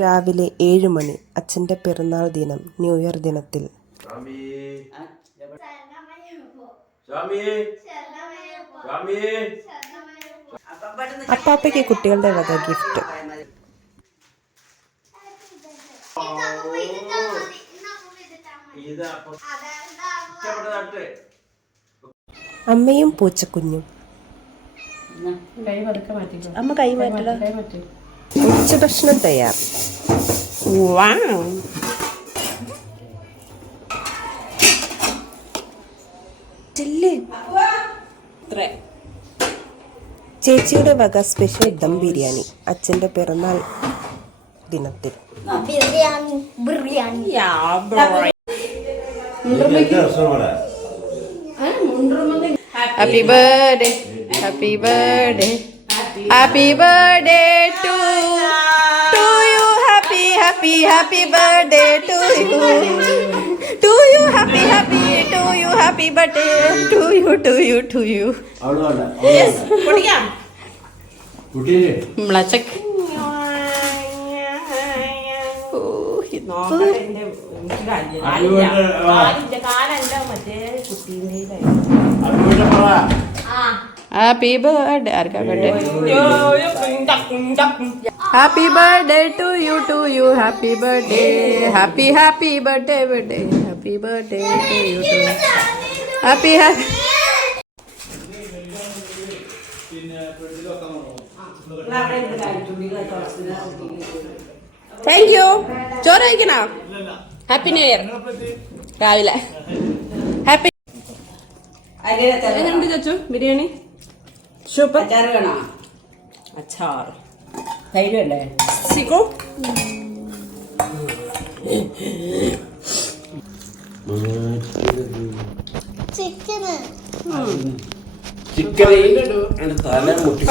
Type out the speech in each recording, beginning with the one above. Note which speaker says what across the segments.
Speaker 1: രാവിലെ ഏഴ് മണി അച്ഛന്റെ പിറന്നാൾ ദിനം ന്യൂ ഇയർ ദിനത്തിൽ.
Speaker 2: സ്വാമി. സ്വാമി. സ്വാമി.
Speaker 1: അപ്പാപ്പയ്ക്ക് കുട്ടികളുടെ വക ഗിഫ്റ്റ് അമ്മയും പൂച്ചക്കുഞ്ഞും. അമ്മ കൈ മാറ്റട
Speaker 3: കൈ മാറ്റി.
Speaker 1: ഉച്ചഭക്ഷണം തയ്യാർ. ചേച്ചിയുടെ വക സ്പെഷ്യൽ ദം ബിരിയാണി അച്ഛന്റെ പിറന്നാൾ ദിനത്തിൽ.
Speaker 4: Biryani biryani.
Speaker 3: Happy birthday happy birthday happy birthday to happy happy happy birthday to you to you happy happy to you happy birthday to you to you to you
Speaker 2: അവിടെ വേണ്ട.
Speaker 3: പൊടിക്കാം ഹാപ്പി ബർത്ത്ഡേ ആർക്കാ birthday happy birthday to you to you happy birthday happy happy birthday birthday happy birthday to you to happy happy thank you ചോറ് കഴിക്കണോ? Happy new year രാവിലെ. Happy എങ്ങനെയുണ്ട് ചച്ചു? Biryani? Super.
Speaker 5: അച്ചാറ് വേണോ
Speaker 3: അച്ചാർ.
Speaker 5: തൈരല്ലേ?
Speaker 3: സിക്കോ
Speaker 4: ചിക്കന്.
Speaker 2: ചിക്കൻ. തല മുട്ടി.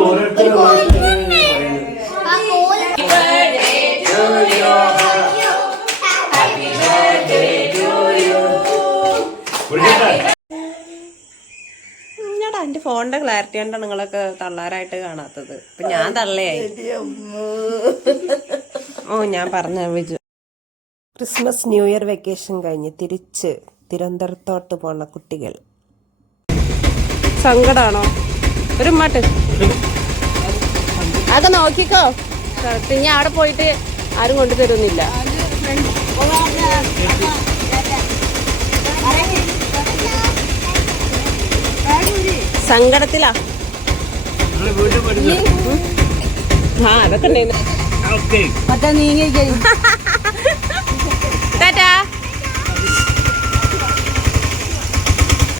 Speaker 2: ഓരോരുത്തരും
Speaker 1: ഞാടാ എന്റെ ഫോണിന്റെ ക്ലാരിറ്റി കൊണ്ടാണ് നിങ്ങളൊക്കെ തള്ളാരായിട്ട് കാണാത്തത്. ഇപ്പൊ ഞാൻ തള്ളയായി. ഓ ഞാൻ പറഞ്ഞ Viju. Christmas new year vacation കഴിഞ്ഞ് തിരിച്ച് തിരുവനന്തപുരത്തോട്ട് പോണ കുട്ടികൾ.
Speaker 3: സങ്കടാണോ? ഒരു മാട്ട് അതൊക്കെ നോക്കിക്കോ. പിന്നെ അവിടെ പോയിട്ട് ആരും കൊണ്ടു സങ്കടത്തിലാ. ആ അതൊക്കെ ഉണ്ടായിരുന്നു.
Speaker 2: ഓക്കേ.
Speaker 5: മറ്റേ നീങ്ങി